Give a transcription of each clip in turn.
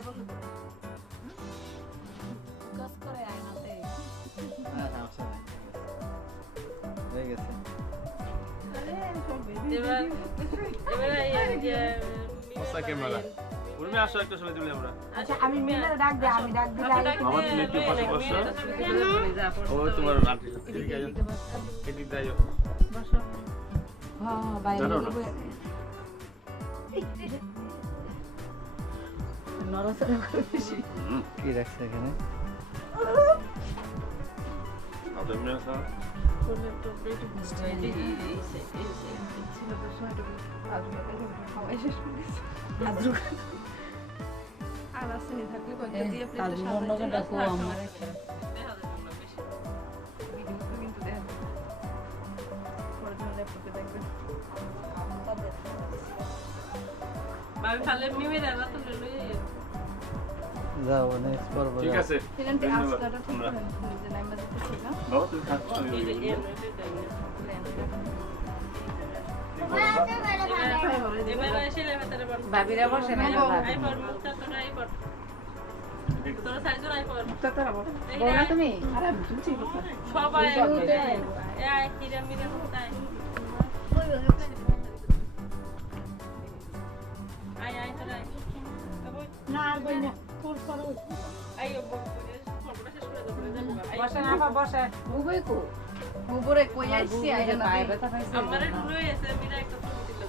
কাজ করে আয়নাতে হ্যাঁ সমস্যা নাই হয়ে গেছে এবার এই যে ওসা ক্যামেরা উর্মি আসো একটা ছবি তুলি আমরা আচ্ছা আমি মিনারে ডাক দে আমি ডাক দিলে আমার তুমি একটু পাশে বসো ও তোমার আন্টি এদিকে আয় এদিকে আয় বসো হ্যাঁ বাইরে নরসরা করে বেশি কি রাখছে এখানে আদর মেয়ে স্যার যাও নেক্সট পর্ব ঠিক আছে বাবা তুমি খাচ্ছ ভাবিরা বসে না বলো তুমি আরে তুমি সবাই না আর বই না বসে না বসে বুবই কো বুবরে কই আইছি আইরা পায়ে ব্যথা পাইছে আমারে ঢুলে এসে মিরা একটা ছবি দিল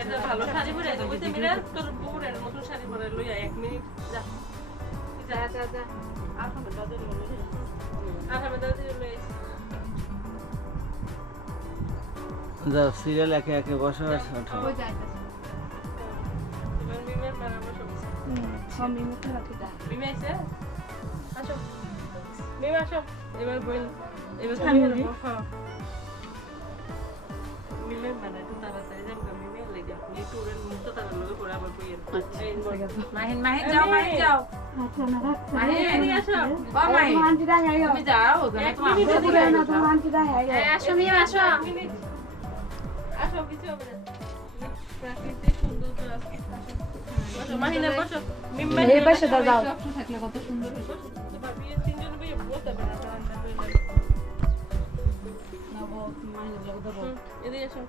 এটা ভালো শাড়ি পরে আইছো বুঝতে মিরা তোর বুবুরের মতো শাড়ি পরে লইয়া 1 মিনিট যা যা যা যা আর হবে দাদা লইয়া আর হবে দাদা লইয়া যাও সিরিয়াল একে একে বসো আর ওঠো ওই যাইতাছে এবার মিমের বানাবো সব মিমি তো রাখি দা মিমে এসে আসো মিমে আসো এবার বইন এবার থামি হ্যাঁ মিমে বানাই তো তাড়াতাড়ি যাবো মিমে লাগা এই টুরের মুক্ত তারা লগে পড়ে আবার বইয়ের মাহিন মাহিন যাও মাহিন যাও আচ্ছা না রাখ মাহিন আসো ও মাহিন আন্টি দা আইও তুমি যাও ওখানে তোমার বুবুরে না তো আন্টি দা আইও আসো মিম আসো আসো কিছু হবে না প্রাকৃতিক সৌন্দর্য আছে বসো মাহিনা বসো মিমে এই পাশে দাও যাও থাকলে কত সুন্দর তোমার বিয়ে তিনজন বইয়ে বসতে পারে না না বল মাহিন লাগো দাও এদিকে আসো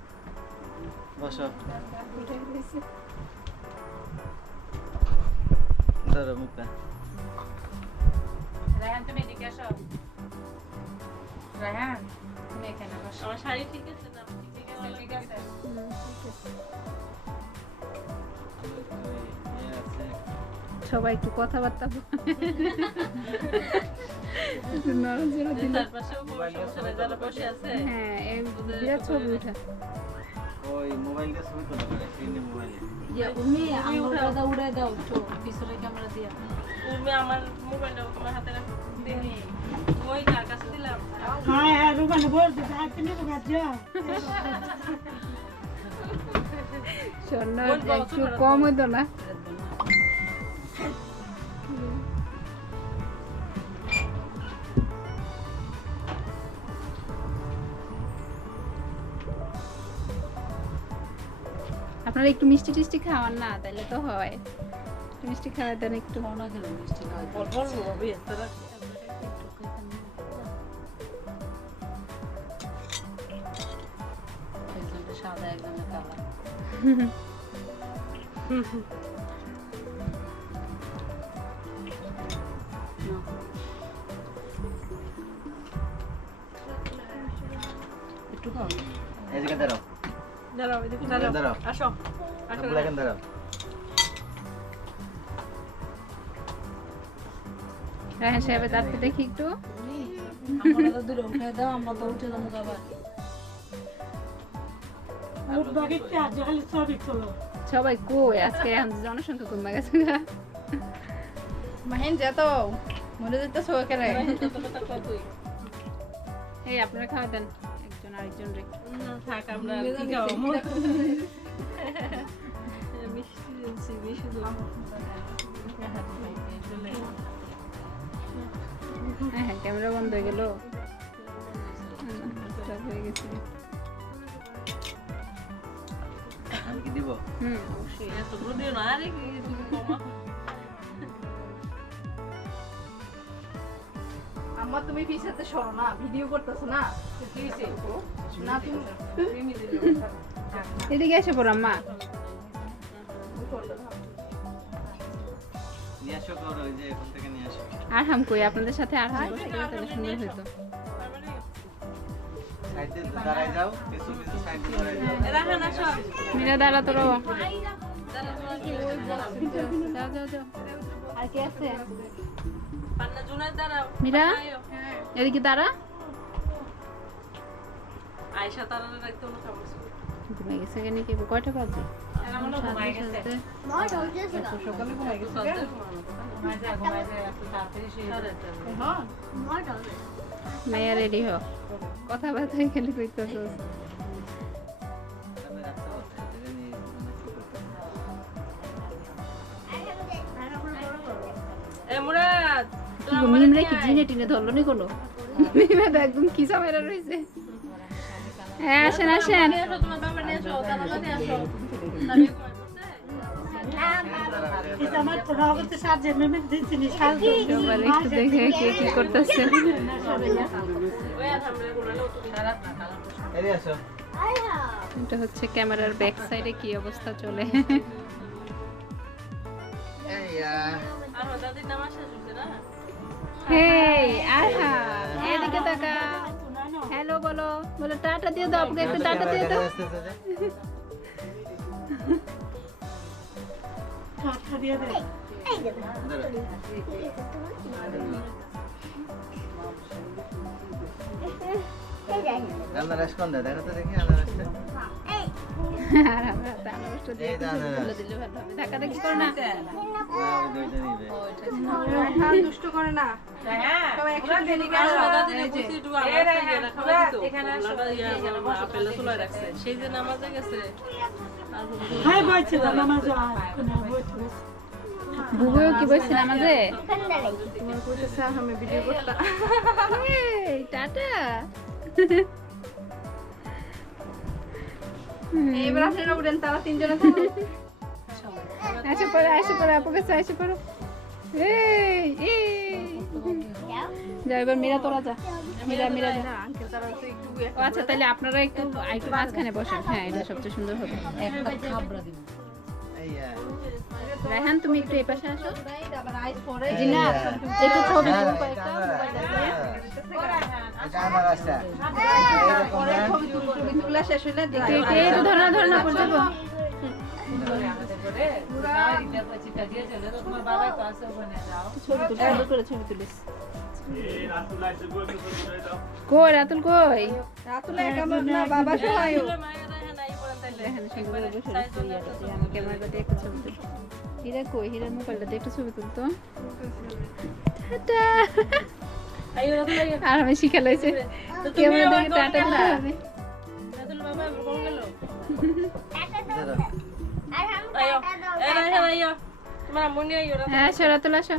বসো ধরো মুখটা রায়হান তুমি এদিকে আসো রায়হান তুমি এখানে বসো আমার শাড়ি ঠিক আছে না ঠিক আছে সবাই একটু কথাবার্তা নরজেরা দিল তার পাশে সবাই যারা বসে আছে হ্যাঁ এই বিরাট ছবি উঠা ওই মোবাইল দিয়ে ছবি তোলা করে স্ক্রিনে মোবাইলে ইয়া উমি আমরা দাও উড়াই দাও তো পিছনে ক্যামেরা দিয়া তুমি আমার মোবাইলটা তোমার হাতে রাখো দেখি ওই কার কাছে দিলাম হ্যাঁ হ্যাঁ রুবান বলতে থাকতে না তো গাজা শোনো একটু কম হইতো না আপনারা একটু মিষ্টি টিষ্টি খাওয়ান না তাহলে তো হয় একটু মিষ্টি খাওয়া দেন একটু না খেলো মিষ্টি খাওয়া বলবো হবে তোরা একজনটা সাদা একজনটা কালো একটু খাও এদিকে দাঁড়াও দাঁড়াও এদিকে দাঁড়াও আসো আসো লাগেন দাঁড়াও রায়হান সাহেবের দাঁতটা দেখি একটু আমরা তো দূরে উঠে দাও আমরা তো উঠে যাবো আবার সবাই কই আজকে জনসংখ্যা কমে গেছে মাহিন যা তো মনে যেতে সবাইকে রে এই আপনারা খাওয়া দেন একজন আরেকজন রে থাক আমরা কি খাও মিষ্টি মিষ্টি হ্যাঁ হ্যাঁ ক্যামেরা বন্ধ হয়ে গেল হয়ে গেছে আমি কি দিব? অবশ্যই এত বড় দিও না আরে কি তুমি কমা আম্মা তুমি পিছাতে সরো না, ভিডিও করতেছো না। কি হইছে? না তুমি প্রেমী দিল। এদিকে এসে পড়ো আম্মা। নিয়ে আসো করো, ওই যে এখন থেকে নিয়ে আসো। আরহাম কই? আপনাদের সাথে আরহাম বসে গেলে তাহলে সুন্দর হইতো। সাইডে দাঁড়ায় যাও, কিছু কিছু সাইডে দাঁড়ায় যাও। রাখা না সব মীরা দাঁড়া তোরা। যাও যাও যাও। আর কে আছে? পান্না জুনার দ্বারা মীরা এদিকে দাঁড়া। আয়েশা তারারে রাখতে হলো কাম ছিল ঘুমাই গেছে কেন? কি কয়টা বাজে? আমরা ঘুমাই গেছে। সকালে ঘুমাই গেছে। ঘুমাই যা এত তাড়াতাড়ি শুয়ে হ্যাঁ মাইয়া রেডি হ। কথাবার্তা খালি কইতেছস। আমি রাখতে বলতে, এটা নিয়ে কি করতে হবে? এ মুরাদ কি গো মিমরা কি জিনে টিনে ধরলো নি কোনো? মিমরা তো একদম খিসা মেরা রইছে। হ্যাঁ আসেন আসেন। এসো তোমার বাবা নিয়ে এসো তারা নিয়ে আসো সবার একটু দেখে কে কি করতেছে। ওই আর আমরা গুলো তুমি খারাপ না খারাপ এদিকে আসো। এটা হচ্ছে ক্যামেরার ব্যাক সাইডে কি অবস্থা চলে। এই আর দাদির নাম আসা শুনছে না হেই আরহাম এদিকে তাকা। হ্যালো বলো, বলো টাটা দিয়ে দাও, আপনাকে একটু টাটা দিয়ে দাও। আনারস কোন দে? দেখো তো দেখি আনারসটা। আর আমরা তো আনারসটা দিয়ে এই দাও আনারস। তুলে দিলে ভালো হবে। টাকা দেখি করো না। না, ওই দুইটা নিবে। হ্যাঁ দুষ্ট করে না। হ্যাঁ সবাই একসাথে এদিকে আসো। দাদির বুঝি একটু আমরা থেকে খাওয়া দিত এখানে আসো ইয়া আপেল তুলে রাখছে সেই যে নামাজে গেছে আর হাই বলছে নামাজ বুবুও কি বলছেন আমাদের? তোমার কইতেছে আমি ভিডিও করতে। এই টাটা। এবার আপনারা উঠেন, তারা তিনজনে থাকুন। আসে পড়ো আপু কাছে আসে পড়ো। এই যা এবার মীরা তোরা যা। মীরা যা। আঙ্কেল তারা তো একটু ও আচ্ছা তাহলে আপনারা একটু একটু মাঝখানে বসেন। হ্যাঁ এটা সবচেয়ে সুন্দর হবে। এই রায়হান তুমি একটু এই পাশে আসো। আবার আইস পরে জিনাত একটু ছবি তুলো কয়েকটা। এটা আনারসটা। এরকম পরে না? ছবি তুলে শেষ হইলে একটু ধরনা করে যাবো। ছবি তুল সুন্দর করে ছবি তুলিস। কই রাতুল কই? রাতুলে একা না বাবা সহায়। রায়হান সুন্দর করে বসে আছে ইয়াটাতে। আমি ক্যামেরাটা দিয়ে একটা ছবি তুলি। হীরা কই? হীরার মোবাইলটা দিয়ে একটা ছবি তুলতো। টাটা। আর আমি শিখে লইছে ক্যামেরা দিয়ে টাটা দিতে হবে। দাদুল বাবা কোন গেল ধরো। আয়ো এ রাইহা আয়ো তোমার মনে আইও না হ্যাঁ আসো রাতুল আসো।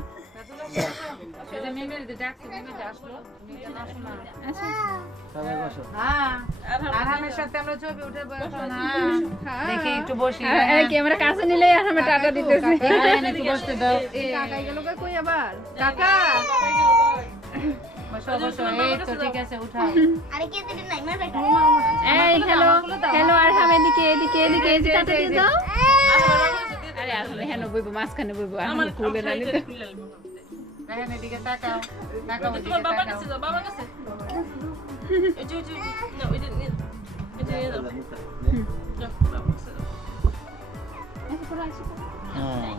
আসো। সবাই বসো। আরামের সাথে আমরা ছবি উঠে বসো না। দেখি একটু বসি। এই ক্যামেরা কাছে নিলে আর আমি টাটা দিতেছি। একটু বসতে দাও। কাকা গেল কই আবার? কাকা বসো বসো। এই তো ঠিক আছে উঠাও। এই হ্যালো হ্যালো আরহাম এদিকে এদিকে এদিকে এই যে টাটা দিয়ে দাও। আরে আরহাম হেন বইবো মাঝখানে বইবো আমার কুলে না নিতে। দেখেন এদিকে তাকাও। তাকাও তোমার বাবা কাছে যাও বাবা কাছে এই যে না ওই যে নিয়ে এই যে যাও যাও বাবা কাছে যাও আসো পড়ো আসো পড়ো। হ্যাঁ।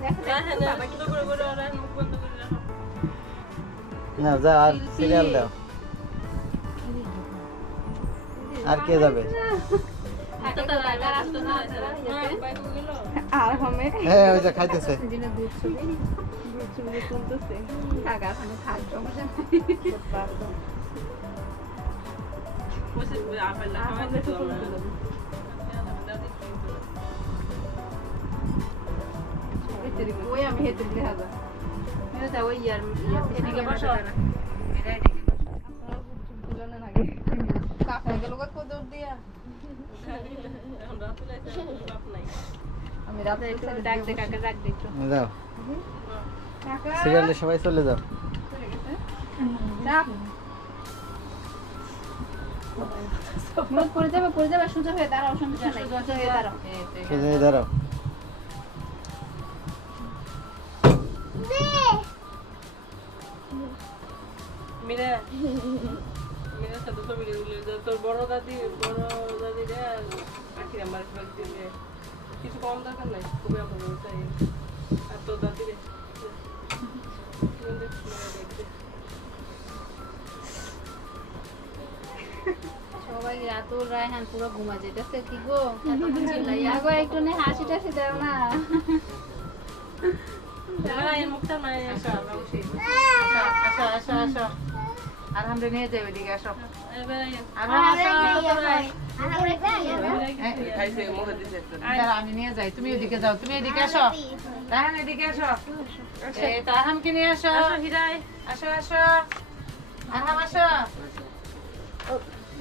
দেখো হ্যাঁ হ্যাঁ বাবা কি করে করে ওরা মুখ বন্ধ করে রাখো না যা আর সিরিয়াল দাও। আর কে যাবে? তো তারা রাস্তা ধরে বাইক গেল আর হবে হ্যাঁ ওই যে খাইতেছে। দিনে গ্রুপ ছবি তুলতেছে। কাকা আমি খাই সমস্যা বসে আপেল না খাওয়া দিতে হবে নেই। কই আমি হেতে দিলে হবে। মেরে দাও ওই ইয়ার এদিকে বসো এরা এদিকে বসো। আপনারা খুব তুলনা লাগে। এখন রাত লাইছে বাপ নাই আমি রাতে ডাক দে কাকা ডাক দে একটু। যাও সিরিয়ালে সবাই চলে যাও মুখ পড়ে যাবে সোজা হয়ে দাঁড়াও সমস্যা নাই সোজা হয়ে দাঁড়াও সোজা হয়ে দাঁড়াও মিরা মিরার সাথে ছবি তুলে তোর বড় দাদিরা আখির আমার দিলে কিছু কম দরকার নাই খুবই আমার চাই আর তোর দাদিরে সবাই রাতুল রায়হান পুরো ঘুমা যেতেছে কি গো চিল্লাইয়া গো একটু নে হাসি টাসি দাও না মুখটা নাই আসা আসো আসো আসো আর আমরা নিয়ে যাই ওইদিকে আসো এবার দাঁড়া, আমি নিয়ে যাই তুমি ওইদিকে যাও তুমি এদিকে আসো রাহান এদিকে আসো এই তাহামকে নিয়ে আসো হিরাই আসো আসো আহাম আসো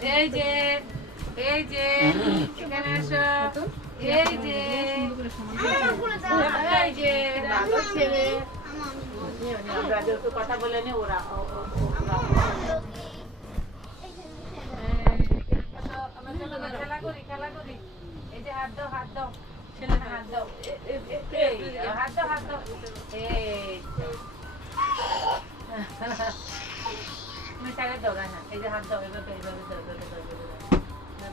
এই যে এখানে আসো এই যে ভালো ছেলে আমরা যেহেতু কথা বলে নি ওরা আমরা চলো খেলা করি এই যে হাত দাও ছেলে হাত দাও হাত দাও এই তুমি সাইডে দাও না এই যে হাত দাও এইভাবে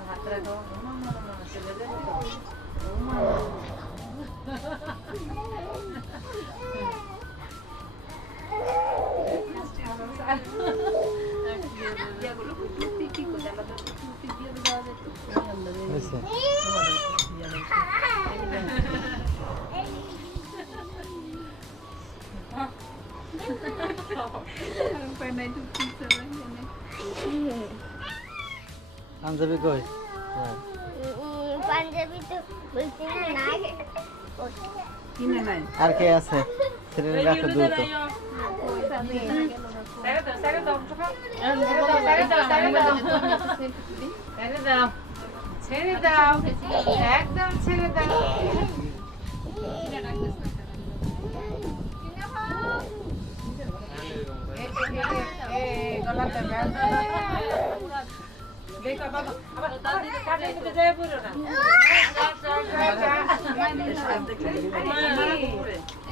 হাত রাখো চলে যাবে হয়েছে পাঞ্জাবি কই পাঞ্জাবি তো বলছি না নাই কিনে নাই আর কে আছে সিরিয়ালে রাখো দ্রুত ছেড়ে দাও একদম ছেড়ে দাও দেখো বাবা আবার কাজে দিতে যায় পুরো না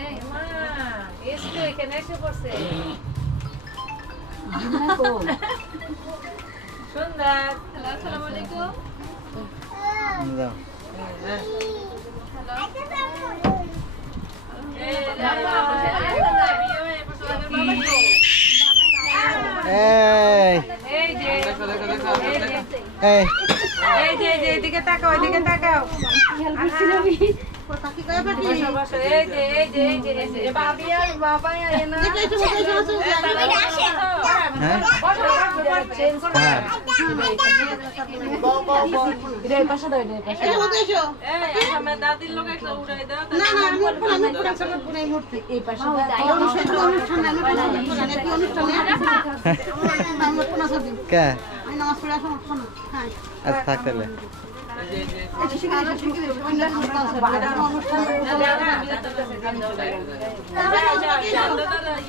এই মা এসে এখানে এসে পড়ছে সুন্দর আসসালামু আলাইকুম যাও এই যে এদিকে তাকাও এদিকে তাকাও বসো বসো এই যে বাবি আর বাবা এনা হ্যাঁ চেঞ্জ করো এই পাশে দাও এই পাশে এই আমার দাদির লোক একটা উড়াই দাও এই পাশে দাও কে আচ্ছা থাক তাহলে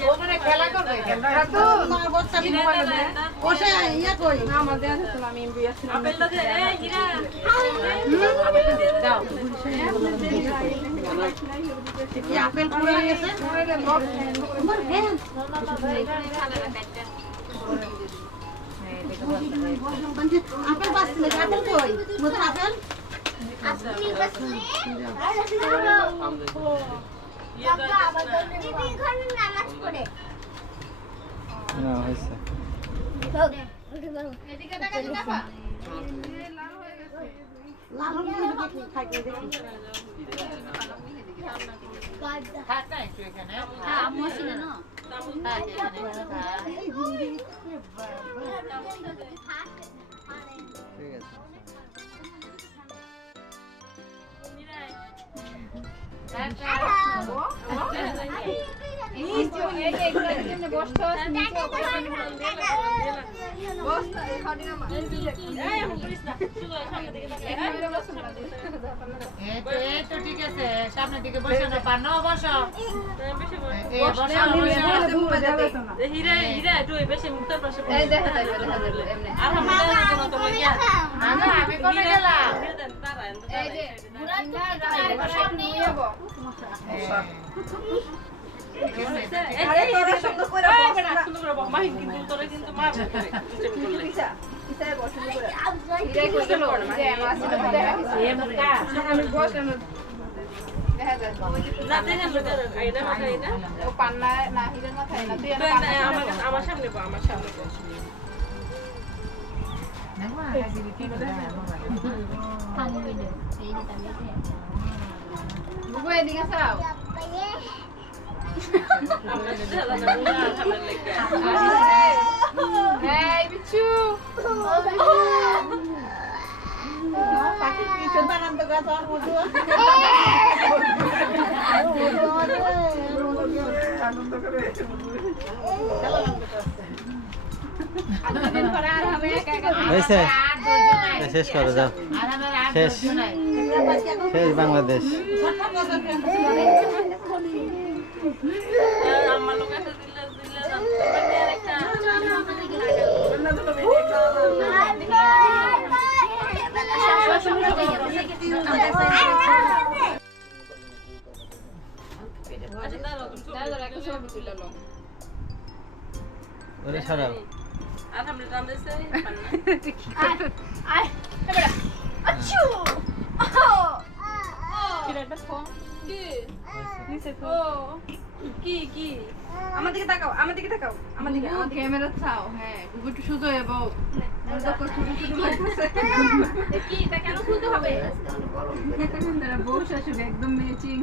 ওখানে খেলা করবে আপেলটা দে এই হিরা দাও আপেল পুরো গেছে আপেল বাসলে আপেল কই নতুন আপেল আপনি বাসলে বাবা আমাদের দিদি ঘরে নামাজ পড়ে না হয়েছে এদিকে টাকা দিবা লাল হয়ে গেছে খাইতে দেখি থাক না একটু এখানে আম্মু ছিল না থাক এখানে থাক। ঠিক আছে থাক, থাক। ঠিক আছে সামনের দিকে বসে না পানো বসো হিরা হিরা একটু বেশি মুক্তার পাশে আমি কোনে গেলাম আমার সামনে আমার সামনে হয়েছে শেষ করো যাও শেষ শেষ বাংলাদেশ আমার লোক একটা দিলে ওরে সরাও আর আমরা রান্দেছে কি কি আমার দিকে তাকাও আমার দিকে তাকাও আমার দিকে ক্যামেরা চাও হ্যাঁ গুগু একটু সুজো এবো কি তা কেন খুলতে হবে বউ শাশুড়ি একদম ম্যাচিং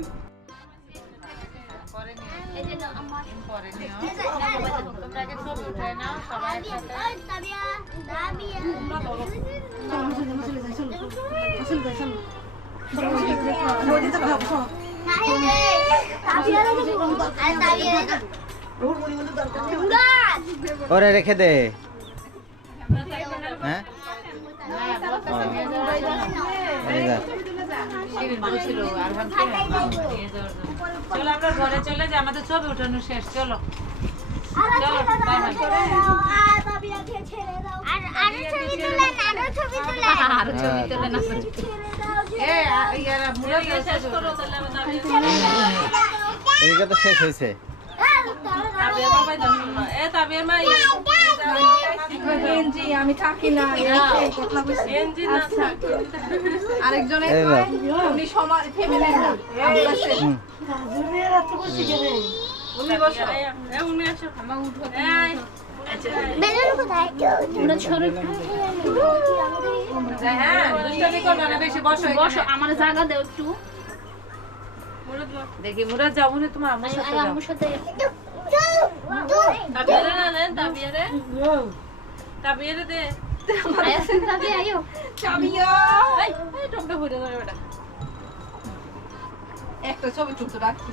ওরে রেখে দে হ্যাঁ চলো আমরা ঘরে চলে যাই আমাদের ছবি উঠানো শেষ চলো এদিকে তো শেষ হয়েছে আমি থাকি না আরেকজনে উনি সমাজ ফ্যামিলির না আমার জায়গা দেও একটু দেখি মুরাদ যাবো না তোমার আমার সাথে যাও। আমার সাথে তাবিয়ারে দে আয়ো একটা ছবি তুলতে রাখছি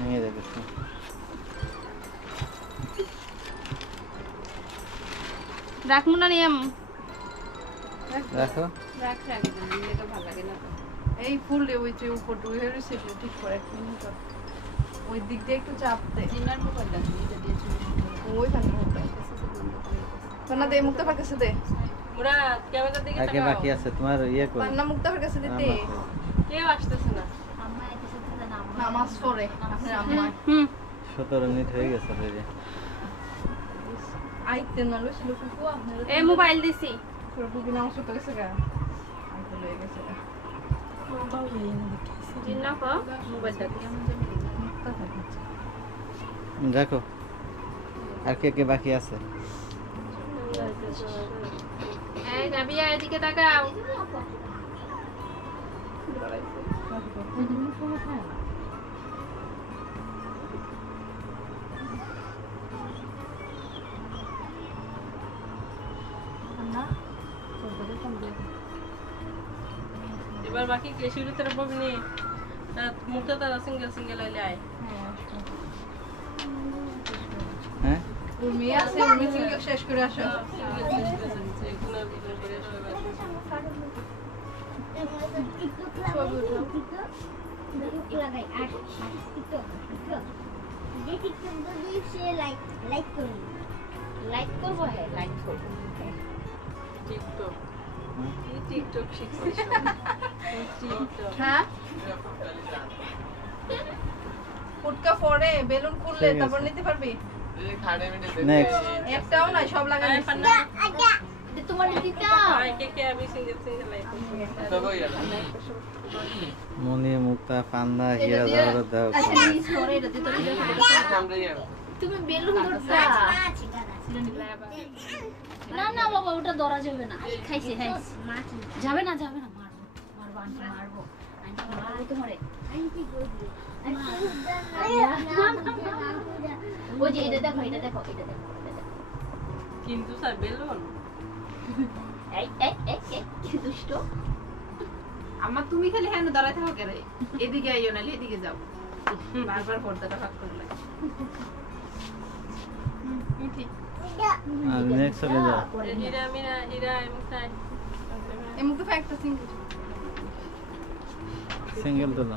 নিয়ে যাবে রাখমু না নিয়ম রাখো রাখ রাখি না নিলে তো ভালো লাগে না এই ফুল দে ওই যে উপর ডুয়ে রয়েছে ঠিক করে এক মিনিট ওই দিক দিয়ে একটু চাপ দে জিনার মোবাইলটা এটা দিয়েছি ওই খানে মোবাইল পান্না দে মুক্তার কাছে দে মুরাদ ক্যামেরার দিকে আগে তাকাও বাকি আছে তোমার ইয়ে কই পান্না মুক্তার কাছে দিতে কেউ আসতেছে না নামাজ পড়ে আপনার আম্মা 17 মিনিট হয়ে গেছে অলরেডি আইতে না লইছিল ফুফু আপনার এই মোবাইল দিছি পুরো বুকি নামাজ পড়তে গেছে গা আইতে লয়ে গেছে জিন্না কো মোবাইলটা দেখো আর কে কে বাকি আছে এই রাবিয়া এদিকে তাকাও এবার বাকি কে শুরু তোর ববিনি মুক্তা তারা সিঙ্গেল সিঙ্গেল আইলে আয় হ্যাঁ উর্মি আছে উর্মি সিঙ্গেল শেষ করে আসো সিঙ্গেল সিঙ্গেল কোনো ভিডিও করে সবাই ছবি উঠাও লাইক করবো হ্যাঁ লাইক করবো টিকটক এই টিকটক শিখছিস টিকটক হ্যাঁ ফুটকা পরে বেলুন খুললে ঠিক আছে। তারপর নিতে পারবি নেক্সট একটাও নাই সব লাগাই আয় দিছি। পান্না তোমার দিতা আয় কে আমি সিঙ্গেল সিঙ্গেল লাইক মনি মুক্তা পান্না হীরা দাও দাও তুমি বেলুন ধরতা না না বাবা ওটা ধরা যাবে না খাইছে খাইছে যাবে না মারবো মারবো আন্টি মারবো তোমারে ওই যে এটা দেখো কিন্তু স্যার বেলুন এই কি দুষ্ট আমার তুমি খালি হ্যাঁ দাঁড়ায় থাকো কেন এদিকে আইও নালে এদিকে যাও বারবার পর্দাটা ভাগ করলে ঠিক আর নেক্সট চলে যাও হীরা মিরা হীরা এবং সাই এমন তো একটা সিঙ্গেল সিঙ্গেল তো না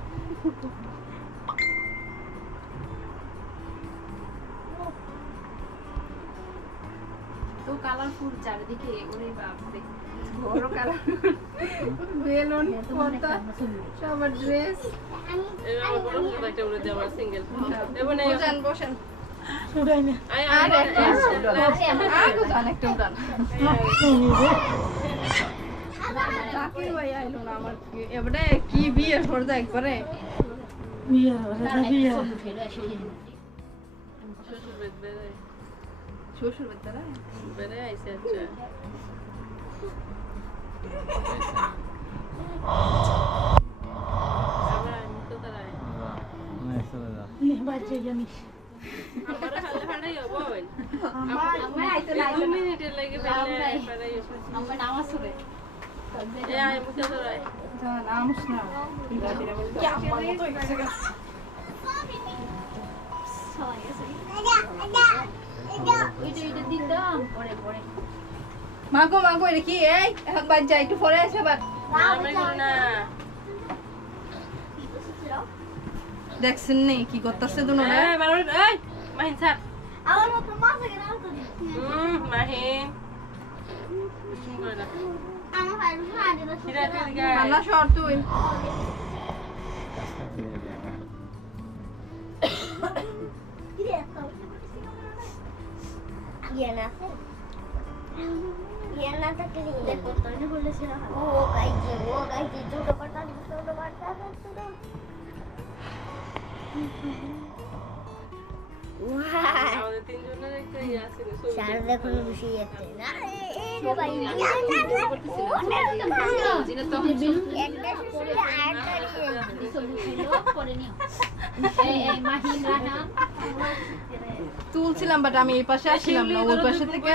তো কালারফুল চারিদিকে ওরে বাপ রে বড় কালার বেলুন পর্দা সবার ড্রেস এবার আমার বড় ফটো একটা উড়ে দেওয়া সিঙ্গেল এবং এই বসেন আয় আর আয় একটা আর গুজান একটা উড়ান জাকির ভাই আইলো না আমার এবারে কি বিয়ে করতে একবারে শ্বশুর বেদ বেড়ে শ্বশুর বাচ্চারা বেড়ে আইছে আচ্ছা আবার মুক্তা তারা নেক্সট চলে যাও আমার হালে ফাড়াই হবো ওই আমার আইতে 2 মিনিটের লাগে ফেলে ফাড়াই আমার নামাজ পড়ে এ আয় মুক্তা তারা জান আমস না কি আমার মতো হইছে গা এটা দিতাম পরে মাগো এটা কি এই এখন বাদ যাই একটু পরে আসে বাদ আমি করি না দেখছেন নি কি করতেছে দুনোরা এই বারো এই মাহিন স্যার আমার মতো মাছ কেন মাহিন শুন করে না আমার ভাই হীরা তুই গা খানা শর তুই দেখো তৈরি বলেছে ও গাইছে ছোট পাটা আমাদের তিনজনের একটা ইয়ে আছে তুলছিলাম বাট আমি এই পাশে আসছিলাম না ওই পাশে থেকে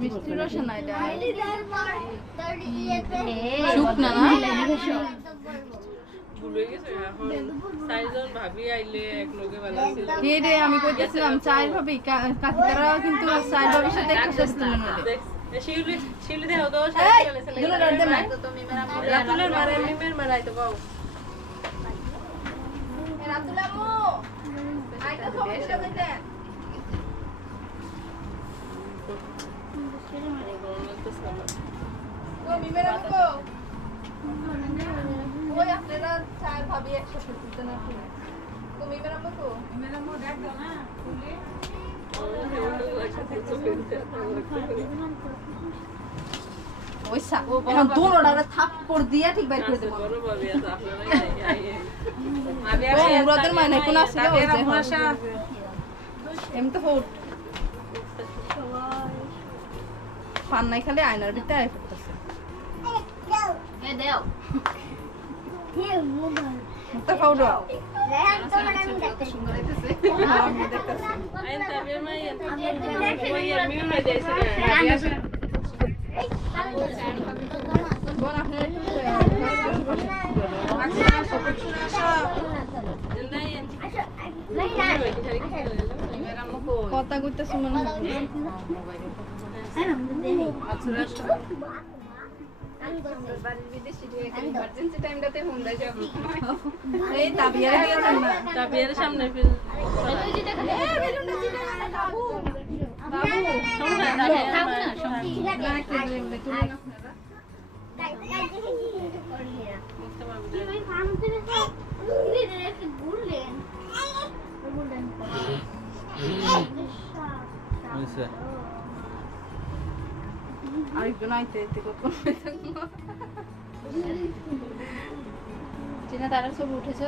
মিষ্টি রসে না এটা শুকনা না ভুলে গেছে এখন চারজন ভাবি আইলে এক লগে বেলা ছিল এই রে আমি কইতেছিলাম চাই ভাবি কাকিতারা কিন্তু চাই ভাবির সাথে একটা শেষ তুলে নিলে দেখ শিউলি শিউলি দেও তো এই সাইকেল আছে দুলো রাতে না রাতুলের মারে মিমের মারাই তো বাউ রাতুলা মো আইটা সমস্যা কইতে ও মিমের আমকো ওই আপনারা চাই ভাবি একসাথে তুলতে না কি তো মিমের আমকো মিমের আমো ডাক দাও না খুলে ওই সা এখন দুলোরা থাপ্পড় দিয়া ঠিক বাইর করে দেব বড় ভাবি আছে আপনারা ও মুরাদের মানে কোন আছিল ওই যে ভাষা এম তো হোট পান নাই খালি আয়নার ভিতরে আই পড়তেছে মুস্তাফা উঠো কত সুন্দর হইতেছে আমি দেখতেছি আইন তাবিয়া মাই ওই মিউ মে দেছে বোন আপনি কথা কইতেছ মনে হয় ইমার্জেন্সি টাইমটাতে ফোন দেয় যখন এই তাবিয়ারে গেছেন না তাবিয়ার সামনে ফিল হয়েছে আরেকজন আইতে আইতে কত চিনা তারা সব উঠেছ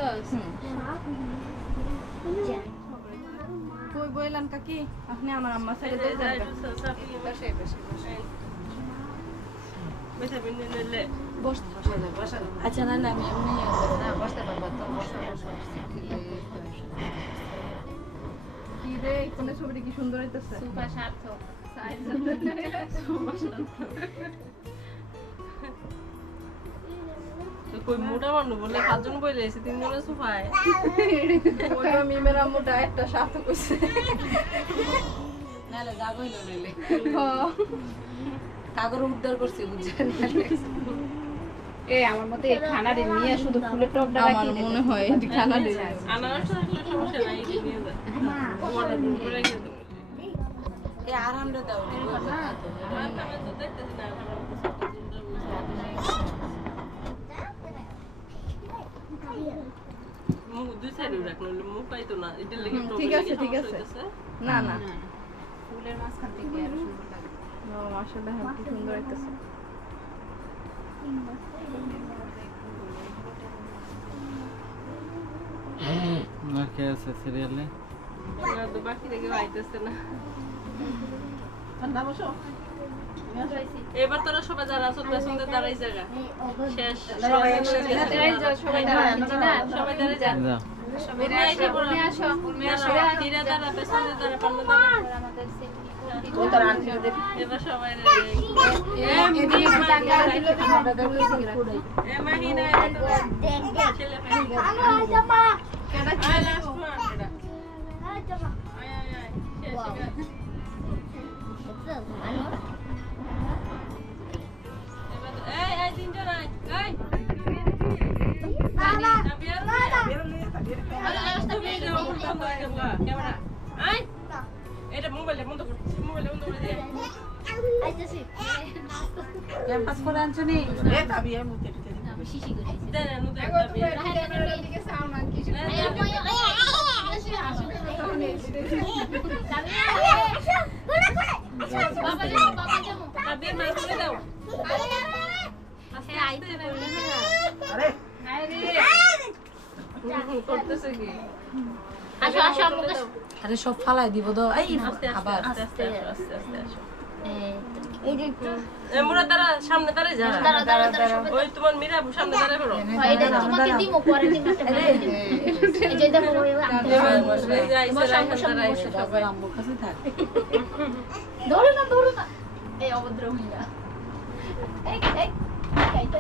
কই বইলাম কাকি আপনি আমার আম্মা সাথে দিয়ে যাবেন বসে বসে বসে বিন্দু নিলে বসে আচ্ছা না না আমি এমনি না বসতে পারবো তো বসে কি রে কোন ছবিটা কি সুন্দর হইতেছে সুপার সার্থক তো কই মোটা মানুষ বলে পাঁচজন বইলে এসে তিনজনের সোফায় ওই মিমের আম্মুটা একটা সার্থক কইছে নালে জাগ হইল নালে হ্যাঁ কাগর উদ্ধার করছে বুঝছেন এই আমার মতে খানা রে নিয়ে শুধু ফুলের টপটা রাখি আমার মনে হয় এটি খানা রে আনারস থাকলে সমস্যা নাই এই নিয়ে যায় ওটা দূর করে রেখে দেবো এই আরামটা দাও আমি তো দেখতেছি না মুখ দুই সাইডে রাখলো মুখ পাইতো না এটা লেগে ঠিক আছে ঠিক আছে না না ফুলের মাঝখান থেকে আরো সুন্দর লাগে ও মাশাআল্লাহ কি সুন্দর হইতেছে না কে আছে সিরিয়ালে না তো বাকি রেখে আইতেছে না ঠান্ডা বসো এবার তোরা সবাই যারা আছো পেছনে দাঁড়াই জায়গা শেষ সবাই একসাথে সবাই দাঁড়াই যা যাও সবাই এসে পড়ে আসো ধীরে দাঁড়া পেছনে দাঁড়া পান্না দাঁড়া ও তার আন্টিও দেখ এবার সবাই এদিকে টাকা দিলে আমরা দেখো এ মাহিনা ছেলে ফেলে কেডা আয় লাস্ট ওয়ান আয় এই তিনজন আয় এই ক্যামেরা আয় এটা মোবাইল বন্ধ কর মোবাইল বন্ধ করে দিয়ে ক্যাম্পাস করে আনছো নি এ তাবিয়া মুতে দিতে দেন নুতে দিকে সাউন্ড আন কিছু আবে মার করে দাও আরে করতেছে কি আসো আসো আমাকে আরে সব ফালাই দিব তো এই আস্তে আবার আস্তে আস্তে আস্তে আস্তে আসো এই যে এ মুরা দাঁড়া সামনে দাঁড়াই যা দাঁড়া দাঁড়া দাঁড়া ওই তোমার মীরা সামনে দাঁড়াই করো এটা তোমাকে দিমু পরে দিমু এই যে দেখো ওই তোমার সামনে দাঁড়াই সবার আম্মুর কাছে থাক ধরো না এই অভদ্র মহিলা এই কাইটা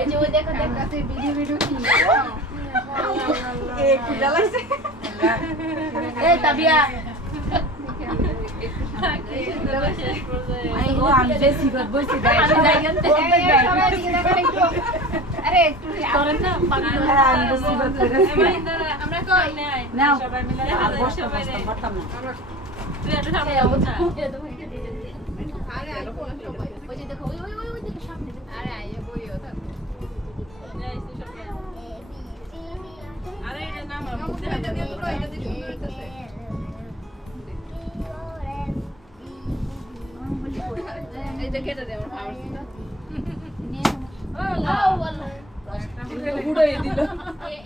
এই যে ওই দেখো কাছে ভিডিও কি এ কুলা লাগছে এই তাবিয়া আই গো আমি যে সিগারেট বইছি আমি জায়গা থেকে আরে একটু করেন না পাগল আমি তো সিগারেট করে আমরা কই নাও সবাই মিলে আর বসতে পারতাম না তুই একটু সামনে উঠা আরে আর কোন সময় ওই যে দেখো ওই দেখো সামনে আরে আইয়া বইও থাক আরে এটা নাম এটা দিয়ে পুরো এটা দিয়ে সুন্দর হইতেছে এই যে কেটে দে আমার ফার্স্টটা ও আল্লাহ পুরোই দিল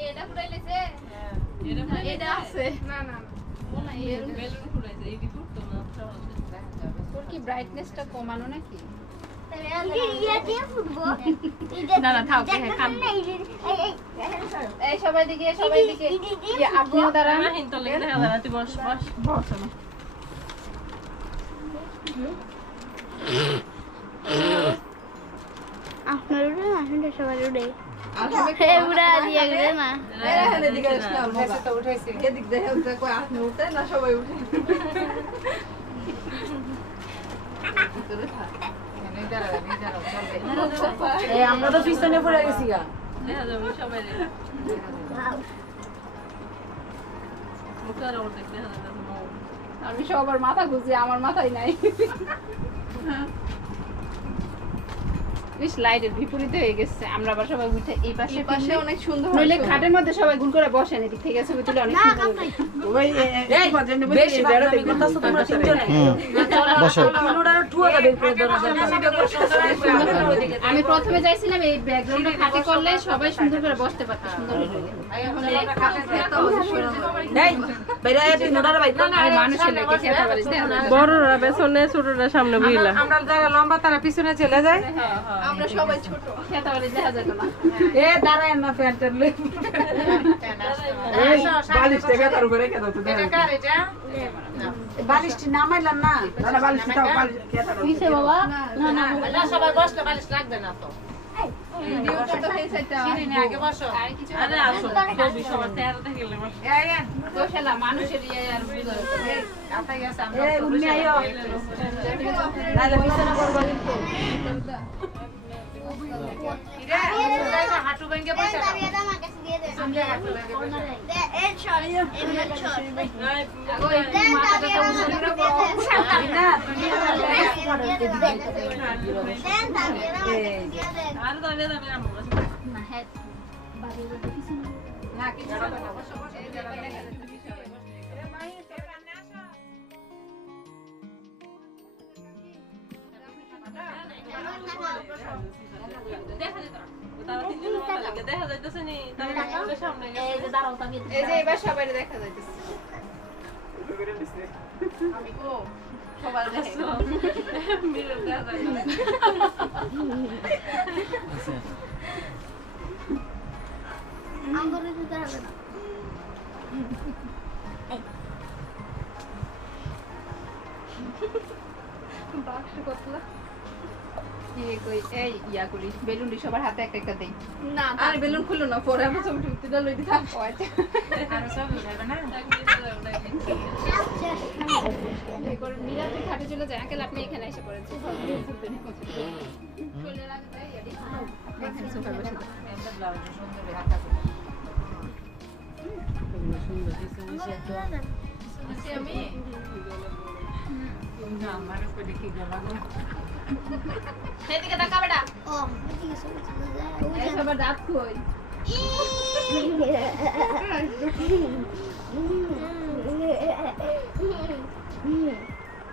এটা ফুটাইলেছে এটা আছে না না বেলুন ফুলাইছে এই দিকে তো না তোর কি ব্রাইটনেসটা কমানো নাকি না না থাক খান এই সবাই দিকে আপনিও দাঁড়ান না হিন তো লেগে দেখা যায় না, তুই বস বস। বসো না আপনার উঠে না শুনতে সবার উঠে আর সবাই উড়া দিয়ে গেলে না এখানে দিকে আসলাম উঠেছে তো উঠেছি এদিক দেখে উঠে কই আপনি উঠে না সবাই উঠে ভিতরে থাক আমরা তো পিছনে পড়ে গেছি গা দেখা যাবে সবাই রে। মুখে আর ওর দেখতে দেখা যাবে না। আমি সবার মাথা খুঁজি আমার মাথায় নাই লাইটের বিপরীতে হয়ে গেছে আমরা আবার সবাই উঠে এই পাশে অনেক সুন্দর নইলে খাটের মধ্যে সবাই গুল করে বসেন এদিক থেকে ছবি তুলে অনেক সুন্দর হবে। বেশি বেড়াতে করতেছো তোমরা তিনজনে বসো আমি প্রথমে চাইছিলাম এই ব্যাকগ্রাউন্ডে খাটে করলে সবাই সুন্দর করে বসতে পারতো সুন্দর হয়ে মানুষের লেগে খেতে পারিস বড়রা পেছনে ছোটরা সামনে বুঝলা। আমরা যারা লম্বা তারা পিছনে চলে যায় আমরা সবাই ছোট খেতে পারিস দেখা যেত না এ দাঁড়ায় না প্যান্টের লই বালিশটি নামাইলাম না কিসে বাবা না না ভিডিওটা তো এই সাইডটা আর কিছু আরে আসো ছবি সবার চেহারা দেখলে তো খেলা মানুষের ইয়ে আর বুঝা হাঁটু ভেঙে বসে আর তো আগে যাবে আমগো না হ্যাঁ বাড়ির পিছনে না কিছু হবে না বসো বসো দেখা যেত না। তারা তিনজন মাথা লাগে দেখা যাইতেছে নি তারা আমাদের সামনে এই যে দাঁড়াও তাকে এই যে এবার সবাই দেখা যাইতেছে আমি গো সবাই দেখে মিরর দেখা যায় না। আঙ্গুরে দিতে হবে না বাক্স কতলা এই কই এই ইয়া করি বেলুনটি সবার হাতে একটা একটা দেই না আর বেলুন খুলো না পরে আমি ছবি তুলে লই দিতাম আচ্ছা আর সব হবে না এই করে মিরাতে খাটে চলে যায় আঙ্কেল আপনি এখানে এসে পড়েছেন চলে লাগবে এডি এখানে সোফা বসে এমন ব্লাউজ সুন্দর হাতা আমি না মানুষ করে দেখি গলা সেদিকে তাকা বেটা ও ঠিক আছে এই সবার দাঁত কই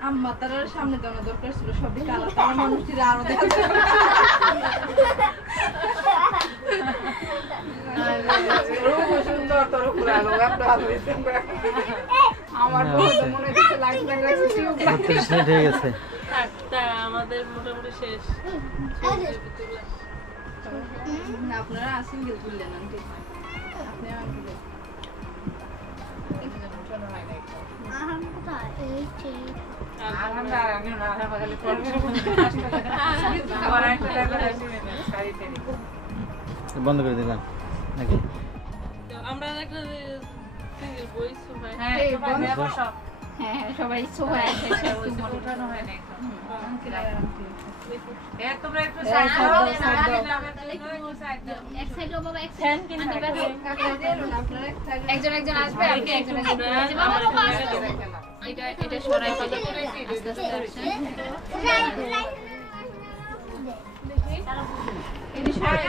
আম্মা তার সামনে তো আমার দরকার ছিল সবই কালা তার মানুষটির আরো দেখা সুন্দর তোর পুরানো আমার বউটা মনে হচ্ছে লাগবে লাগছে 32 মিনিট হয়ে গেছে তা আমাদের মোটামুটি শেষ। না আপনারা সিঙ্গেল তুললেন আন্টি আপনি আঙ্কেল আহাম কোথায় এই যে বন্ধ করে দিলাম নাকি আমরা একটা সিঙ্গেল বই সোফায় হ্যাঁ হ্যাঁ সবাই সোফায় আছে উঠানো হয় না তোমরা একটু এক সাইডে বাবা এক সাইড একজন একজন আসবে আর কি একজন একজন আসবে বাবা বাবা আস্তে এটা এটা সরাই ফেলে আস্তে আস্তে আসবে এটি সরাই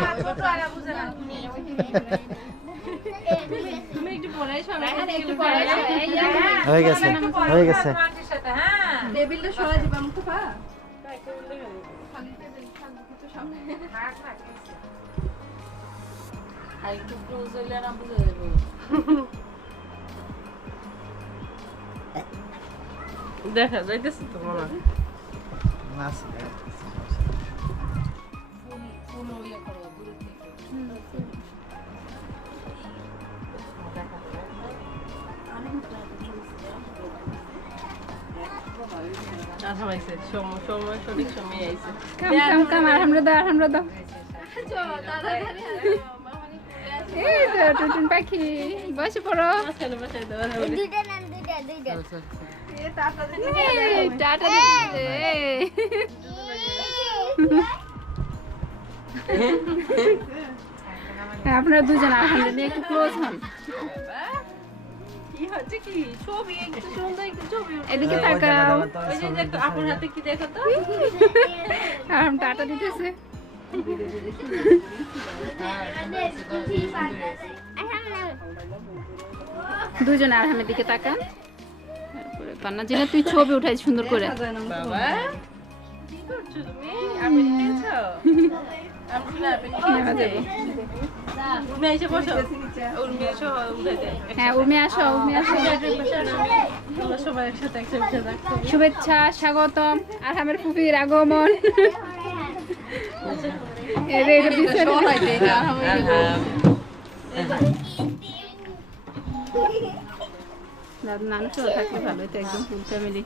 তুমি একটু পরে সবাই একটু পরে হয়ে গেছে হয়ে গেছে হ্যাঁ টেবিলটা সরাই দিবা মুখ পা খালি টেবিল থাকবে কিছু সামনে আর একটু ক্লোজ হইলে না বুঝে যাবো দেখা যাইতেছে তো মনে হয়। নাচ আধা পাইছে সময় সঠিক সময় আইছে কাম আমরা দাও এই তো টুনটুন পাখি বসে পড়ো মাঝখানে বসাই দাও এই, টাটা দিচ্ছে আপনারা দুজন আলহামদুলিল্লাহ একটু ক্লোজ হন কি হচ্ছে কি ছবি একটু সুন্দর একটু ছবি এদিকে তাকাও ওই যে দেখো আপনার হাতে কি দেখো তো আর টাটা দিতেছে দুজন আলহামের দিকে তাকান তারপরে পান্না জিনা তুই ছবি উঠাই সুন্দর করে বাবা কি করছো তুমি আপনি নিয়েছো আমি না আপনি নেওয়া যাবে। উর্মি এসে বসো উর্মি এসো উঠাইতে হ্যাঁ উর্মি আসো তোমরা সবাই একসাথে একসাথে রাখো শুভেচ্ছা স্বাগতম আলহামের ফুফির আগমন এরে এটা পিছনে দাদু নানু সহ থাকলে ভালো হতো একদম ফুল ফ্যামিলি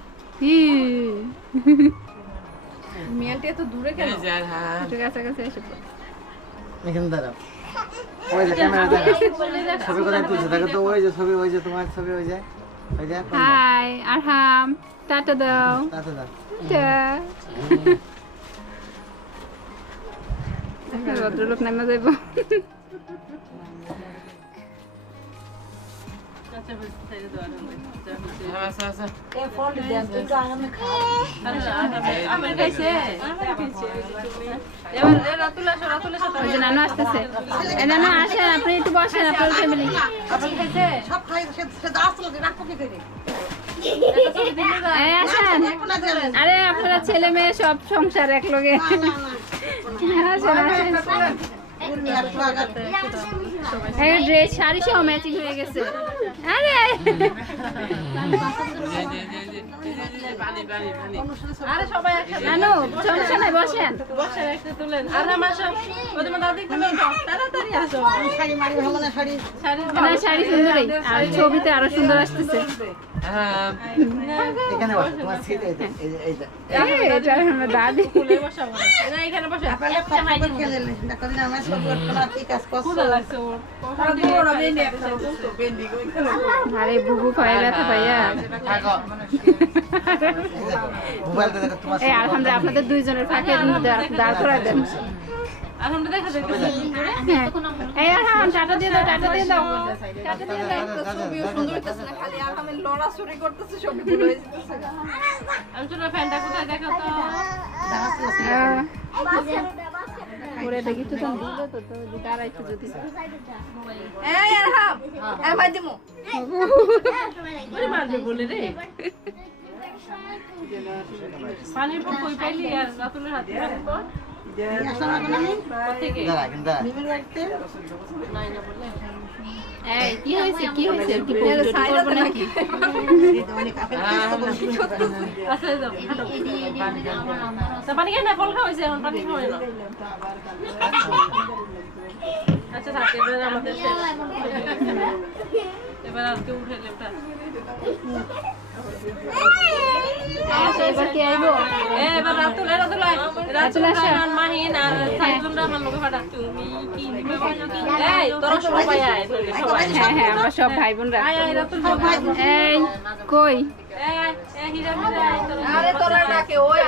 মিয়ানটি এত দূরে কেন একটু কাছাকাছি এসে পড়ো। এখানে দাঁড়াও ওই যে ক্যামেরা দাঁড়াও ছবি কোথায় তুলছে দেখো তো ওই যে ছবি ওই যে তোমার ছবি ওই যে হাই আরহাম টাটা দাও তাতে দাও ভদ্রলোক নামে যাইব আচ্ছা বস ছেড়ে দাও আমার কাছে এবার রাতুল আসো ওই যে নানু আসতেছে এ নানু আসেন আপনি একটু বসেন আপনার ফ্যামিলি এই আসেন আরে আপনারা ছেলে মেয়ে সব সংসার এক লগে আসেন আসেন এই ড্রেস শাড়ি সহ ম্যাচিং হয়ে গেছে আরে আরে সবাই একসাথে নানু সমস্যা নাই বসেন বসে একটা তুলেন আর আমার সব ওই তোমার দাদি তুমি তাড়াতাড়ি আসো শাড়ি না শাড়ি সুন্দরই আর ছবিতে আরো সুন্দর আসতেছে এখানে বসো তোমার সিট এই যে এটা আমার দাদি ফুলে বসাবো না এখানে বসে ক্ষুধা লাগছে ওর আরে বুবু পায়ে ব্যথা পাইয়া মোবাইলটা দেখো তোমার এই আলহামদুলিল্লাহ আপনাদের দুইজনের ফাঁকে দাঁড় করায় দেন আর আমরা দেখা যাচ্ছে হ্যাঁ এই আলহাম টাটা দিয়ে দাও টাটা দিয়ে দাও টাটা দিয়ে দাও আমি ছোট ফ্যানটা কোথায় দেখো তো পরে দেখি তো তো দিলে তো তো দাঁড়াইতো যদি ওরে মারবে বলে রে পানির পর কই পাইলি আর রাতুলের হাতে পানির পর থেকে দাঁড়া এখানে দাঁড়া নাই না বলে এই কি হইছে কি পরিচয় করব নাকি আচ্ছা যাও তা পানি কেন ফল খাওয়াইছে এখন পানি খাওয়াই না আচ্ছা থাক এবার আমাদের শেষ এবার আর কেউ উঠে লেপটা এবার কি আইবো এবার রাতুল রহমান মাহিন আর সাইজুল রহমান লোকে ফাটা তুমি কি এই তোরা সবাই আয় সবাই হ্যাঁ হ্যাঁ আমরা সব ভাই বোনরা আয় আয় রাতুল এই কই এই হীরা মিরা আয় আরে তোরা ডাকে ওই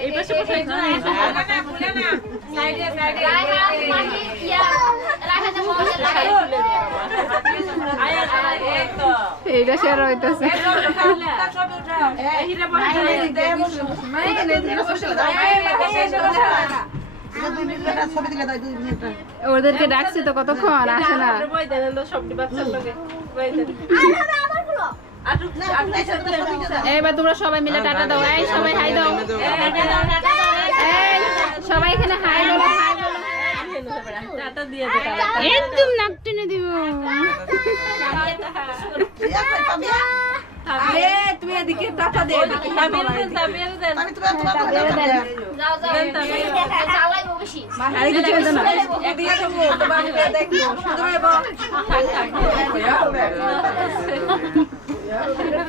এই পাশে বসে এইটা শেয়ার হইতেছে হীরা ওদেরকে ডাকছি তো কতক্ষণ আসে না সবটি বাচ্চার লোকে এবার তোমরা সবাই মিলে টাটা দাও এই সবাই হাই দাও এই সবাই এখানে হাই বলো হাই বলো টাটা দিয়ে দে একদম নাক টেনে দিব আরে তুমি এদিকে টাটা দে তাবিয়ারে দেন তাবিয়ারে দেন আমি তো তোমার যাও যাও চালাইবো বেশি আরে কিছু হইতো না এদিকে তো তোমার দেখো শুধু এবার থাক থাক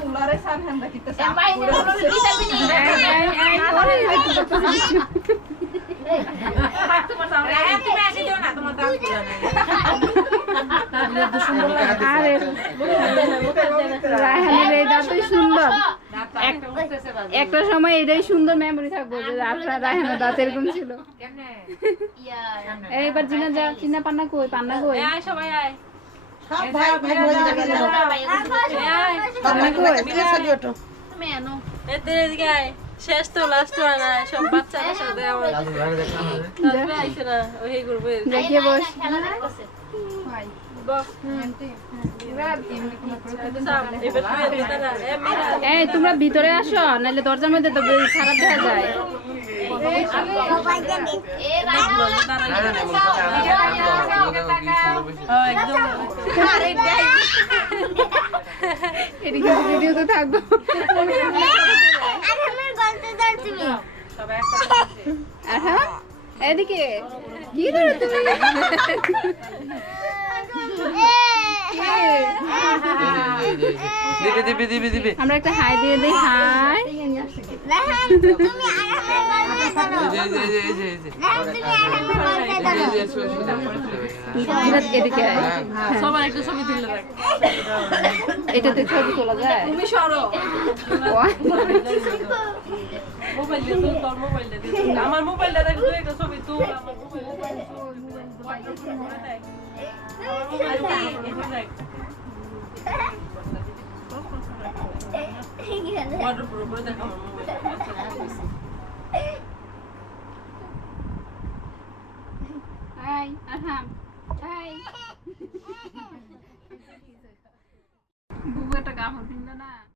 ফুলারে সান হান্দা কিতে সাপ বাইরে কোনো কি যাবি নি তোমার সামনে তুমি আসি দিও না তোমার দাঁত পুরা নাই আরে রায়হানের এই দাঁতই সুন্দর একটা সময় এটাই সুন্দর মেমরি থাকবো যে আপনার রায়হানের দাঁত এরকম ছিল কেমনে ইয়া এইবার জিনা যা চিনা পান্না কই পান্না কই আয় সবাই আয় সব ভাই ভাই হয়ে যাবে পান্না কই এসে ওঠো তুমি আনো এদের এদিকে আয় শেষ তো লাস্ট ওয়ান আয় সব বাচ্চাদের সাথে আমার দাদু ভাই দেখলাম না তারপরে আইছে না ওই করবে দেখিয়ে বস খেলা দেখতেছে বস এবার তুই এদিকে না এ মেরা এই তোমরা ভিতরে আসো নাহলে দরজার মধ্যে তো খারাপ দেখা যায় এ রাইনা একদম এদিকে ভিডিও তো থাকবো সবাই একটা আহা এদিকে কি করে তুমি দিবি আমরা একটা হাই দিয়ে দিই হাই এদিকে আয়। সবার একটা ছবি তুলে রাখ এটাতে ছবি তোলা যায় তুমি সরো মোবাইল দিয়ে তুল তোর মোবাইল দিয়ে আমার মোবাইলটা দেখ তুই একটা ছবি তুল আমার মোবাইল দেখ ওয়াটার প্রুফ করে দেখ আমার মোবাইল হাই আহাম হাই বুবু একটা গামছা পিনলো না